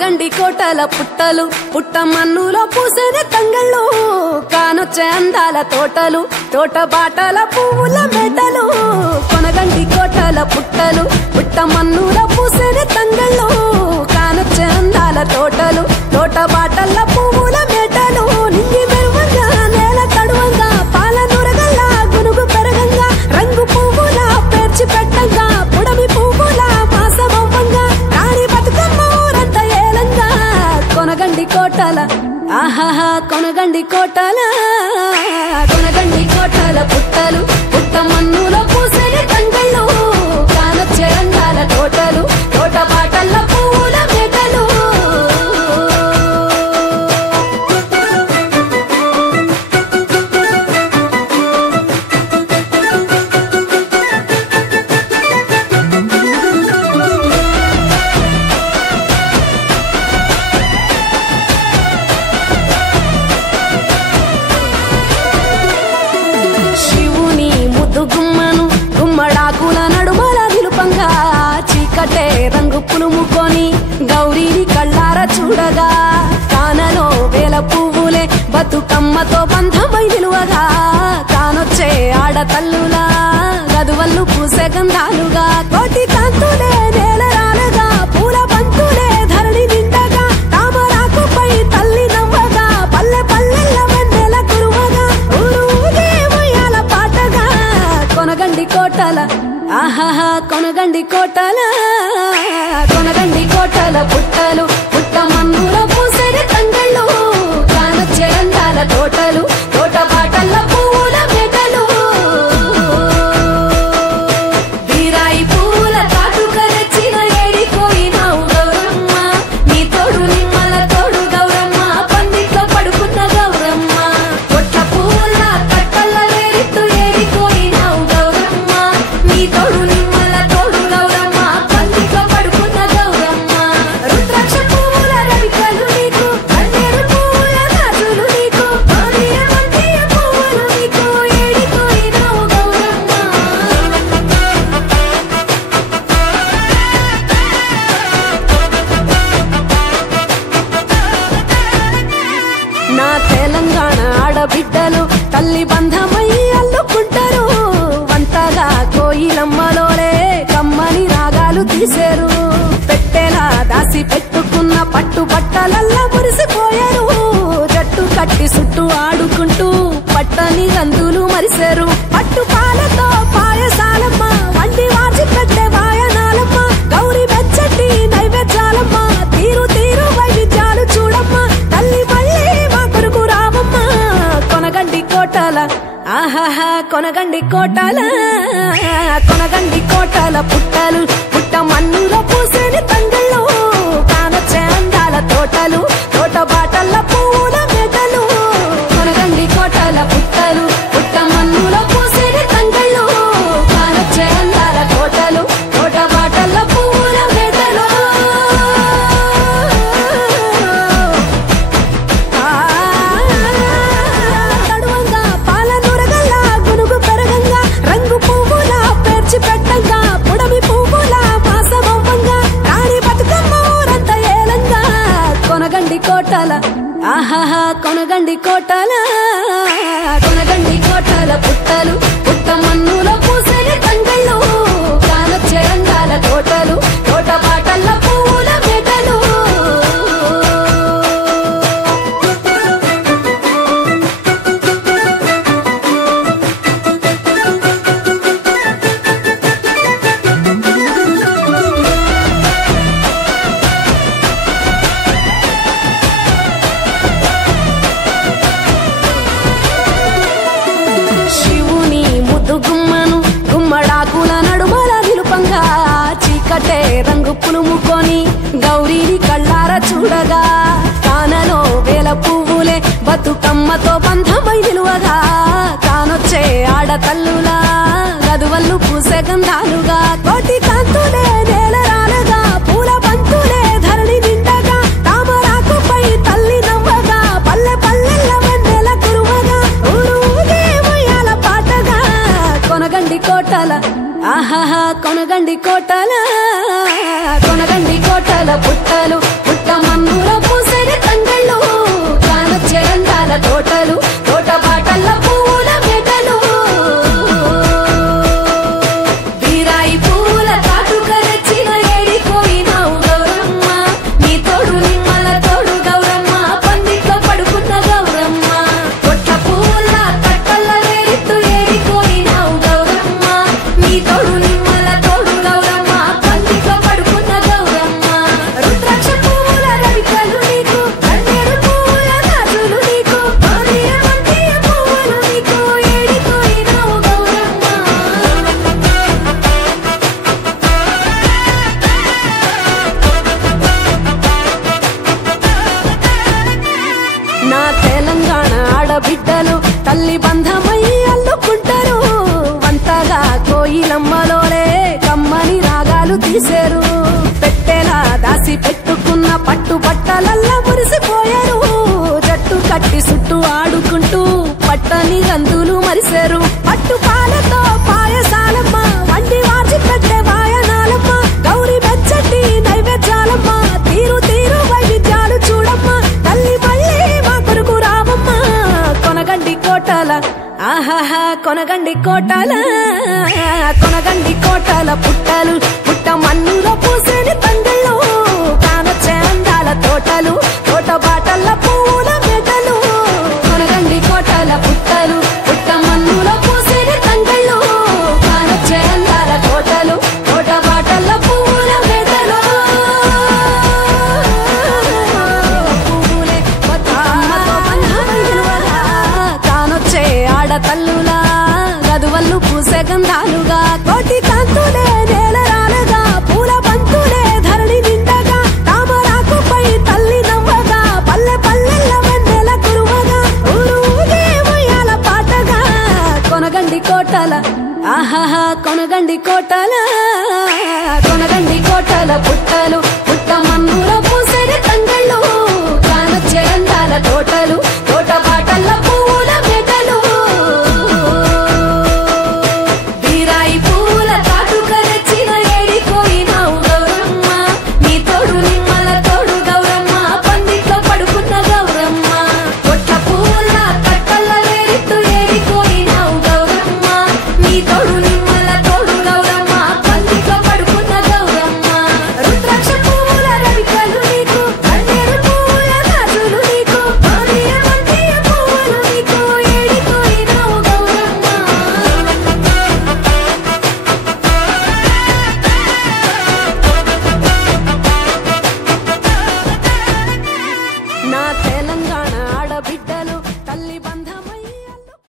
కొనగండి కోటల పుట్టలు పుట్ట మన్నులో పూసేది తంగళ్ళు కానొచ్చే అందాల తోటలు తోట బాటల పువ్వుల మెటలు కొనగండి కోటల పుట్టలు పుట్ట మన్నులో పూసేది తంగళ్ళు కానొచ్చే అందాల తోటలు తోట బాటల పువ్వుల మెటలు నింగి మెరువంగా నేల తడువంగా పాల నురగల్లా గునుగు పెరగంగా రంగు పువ్వుల పేర్చి పెట్టంగా పుడమి పువ్వుల మాసమవ్వంగా రాణి బతుకమ్మ ఊరంతా ఏలంగా కొనగండి కోటల ఆహాహా కొనగండి కోటల కొనగండి కోటల పుట్టలు పుట్ట మన్నులో పూసేది తంగళ్ళు కానొచ్చే అందాల తోటలు తోట బాటల పువ్వుల మెటలు చీకటే రంగు పులుముకొని గౌరీని కళ్ళార చూడగా కానలో వేల పువ్వులే బతుకమ్మతో బంధమై నిలువగా కానొచ్చే ఆడతల్లులా గదువల్లు పూసే గంధాలుగా కోటి కాంతులే నేల రాలగా పూల బంతులే ధరణి నిండగా తామరాకుపై తల్లి నవ్వగా పల్లె పల్లెల్ల వెన్నెల కురువగా ఊరు ఉదయమయ్యాల పాటగా కొనగండి కోటల ఆహాహా కొనగండి కోటల కొనగండి కోటల పుట్టలు పుట్ట మన్నులో పూసేది తంగళ్ళు కానొచ్చే అందాల తోటలు తోట బాటల పువ్వుల మెటలు బీరాయి పువ్వుల తాటుకరెచ్చిన ఏడిపోయినావు గౌరమ్మ నీ తోడు నిమ్మల తోడు గౌరమ్మ పందిట్లో పడుకున్న గౌరమ్మ కొట్ల పువ్వుల కట్టల్ల వేరిట్టు ఏడిపోయినావు గౌరమ్మ నీ తోడు నిమ్మల తోడు గౌరమ్మ పందిట్లో పడుకున్న గౌరమ్మ రుద్రాక్ష పువ్వుల రవికలు నీకు కన్నేరు పువ్వుల గాజులు నీకు మోదియ పువ్వులు నీకు ఏడిపోయినావు గౌరమ్మ నా తెలంగాణ ఆడబిడ్డలు తల్లి బంధమై అల్లుకుంటారు వంతగా కోయిలమ్మలోలే కమ్మని రాగాలు తీసేరు పెట్టేలా దాసి పెట్టుకున్న పట్టు బట్టలల్లా మురిసిపోయారు జట్టు కట్టి చుట్టూ ఆడుకుంటూ పట్టని గంతులు మరిసేరు పట్టు పాలతో పాయసాలమ్మ వండి వాచి పెట్టే వాయనాలమ్మ గౌరీ వెచ్చటి నైవేద్యాలమ్మ తీరు తీరు వైవిధ్యాలు చూడమ్మ తల్లి మళ్ళీ మా కొరకు రావమ్మ కొనగండి కోటల ఆహాహా కొనగండి కోటల కొనగండి కోటల పుట్టలు పుట్ట మన్నులో పూసేది తంగళ్ళు కానొచ్చే అందాల తోటలు తోట బాటల పువ్వుల మెటలు కొనగండి కోటల పుట్టలు పుట్ట మన్నులో పూసేది తంగళ్ళు కానొచ్చే అందాల తోటలు తోట బాటల పువ్వుల మెటలు తడువంగా పాల నురగల్లా గునుగు పెరగంగా రంగు పువ్వుల పేర్చి పెట్టంగా పుడమి పువ్వుల మాసమవ్వంగా రాణి బతుకమ్మ ఊరంతా ఏలంగా కొనగండి కోటల ఆహాహా కొనగండి కోటల కొనగండి కోటల పుట్టలు పుట్ట మన్నులో పూసేది తంగళ్ళు కానొచ్చే అందాల తోటలు తోట బాటల పువ్వుల మెటలు శివుని ముద్దు గుమ్మను గుమ్మడాకుల నడుమల నిలుపంగా చీకటే రంగు పులుముకొని గౌరీని కళ్ళార చూడగా కానలో వేల పువ్వులే బతుకమ్మతో బంధమై నిలువగా కానొచ్చే ఆడతల్లులా గదువల్లు పూసే గంధాలుగా కోటి కాంతులే నేల రాలగా పూల బంతులే ధరణి నిండగా తామరాకుపై తల్లి నవ్వగా పల్లె పల్లెల్ల వెన్నెల కురువగా ఊరు ఉదయమయ్యాల పాటగా కొనగండి కోటల ఆహాహా కొనగండి కోటల పుట్టలు పుట్టమన్న నా తెలంగాణ ఆడబిడ్డలు తల్లి బంధమై అల్లుకుంటారు వంతగా కోయిలమ్మలోనే కమ్మని రాగాలు తీశారు పెట్టేలా దాసి పెట్టుకున్న పట్టు బట్టలల్లా మురిసిపోయారు జట్టు కట్టి చుట్టూ ఆడుకుంటూ పట్టని గంతులు మరిశారు పట్టు పాలతో పాయసాలమ్మ వండి వాచి పెట్టే వాయనాలమ్మ గౌరీ బెచ్చటి నైవేద్యాలమ్మ తీరు తీరు వైవిధ్యాలు చూడమ్మ తల్లి మళ్ళీ మా కొరకు రామమ్మ కొనగండి కోటల ఆహాహా కొనగండి కోటల కొనగండి కోటల పుట్టలు పుట్ట మన్నులో పూసేని తంగళ్ళు కానొచ్చే అందాల తోటలు తోట బాటల పూల మెటలు కొనగండి కోటల పుట్టలు పుట్ట మన్నులో పూసేని తంగళ్ళు కానొచ్చే అందాల తోటలు తోట బాటల పూల మెటలు పూలే బతుకమ్మతో కానొచ్చే ఆడతల్లులా గదువల్లు పూసే గంధాలుగా కోటి కాంతులే నేలరాలుగా పూల బంతులే ధరణి నిండగా తామరాకుపై తల్లి నవ్వగా పల్లె పల్లెల్ల వెన్నెల కురువగా ఊరుగే మొయ్యాల పాటగా కొనగండి కోటల ఆహాహా కొనగండి కోటల కొనగండి కోటల పుట్టలు పుట్ట మన్నులో పూసేది తంగళ్ళు కానొచ్చే అందాల తోటలు